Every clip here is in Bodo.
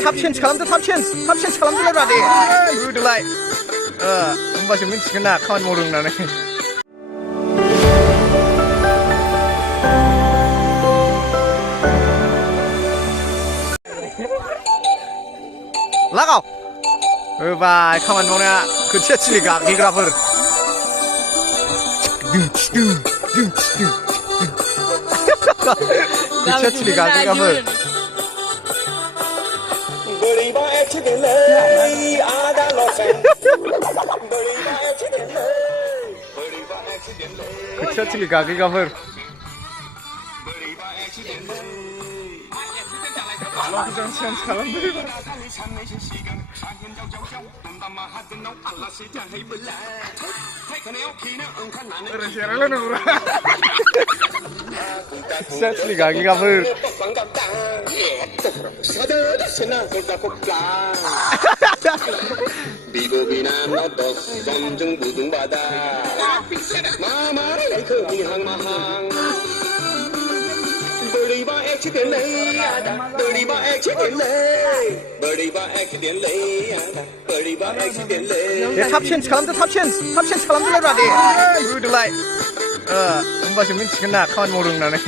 탑 체인지 खालामदो 탑 체인지 खालामदोलाय ब्रादे होदोलाय होमबासो मिथिगोन ना खामानि मावदों होननानै लागाव होबाय खामानि मावनाया खोथिया थिलि गाग्लिग्राफोर खोथिया थिलि गाग्लिग्राफोर खोथिया थिलि गाग्लिग्राफोर Exactly, gagigafoor. Bigo binano dos sonjung budung bada. Mama lekho hang mahang. Bड़ी बा accidentally आदा, बड़ी बा accidentally, बड़ी बा accidentally आदा, बड़ी बा accidentally. 탑 체인지 खालामदो 탑 체인지 खालामदोलाय ब्रादे होदोलाय होमबासो मिथिगोन ना खामानि मावदों होननानै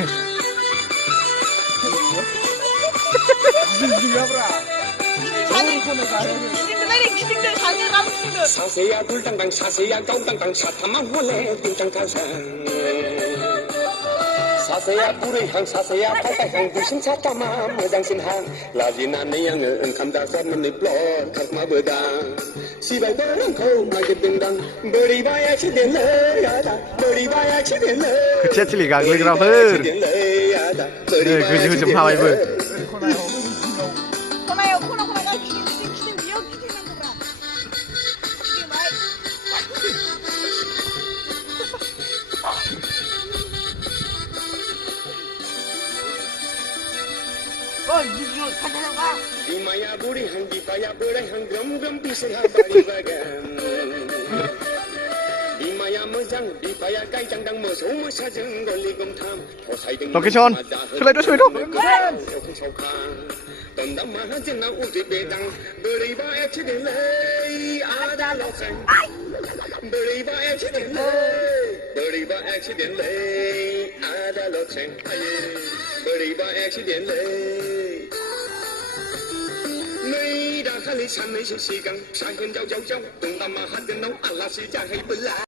사세야 둘당당 사세야 가운당당 사타만 몰래 빙장타상 사세야 부르향 사세야 팔다향 부신 사타만 모장신항 라지나네 양은 감다서 눈이 블러 각마보다 시발바람 코 마게등당 버리바야 치델레야다 버리바야 치델레 그치야 칠리 가글그라퍼 그지 좀 하와이브 Dimaya buri hang dipaya borai hang gram gram pisah bari bagan. Dimaya mejang dipaya kai cangdang meso mesajeng goli gumtham. Location. Selai dulu selai dulu. Tendam mahajan na uti bedang beri ba accidentally ada lokan. Beri ba accidentally ada lokan. Beri ba accidentally. Nơi đã khai lý sáng mấy sự sĩ găng sáng hơn giao giao giao tung tâm mà hát gần nấu Allah sẽ trả hay bữa lá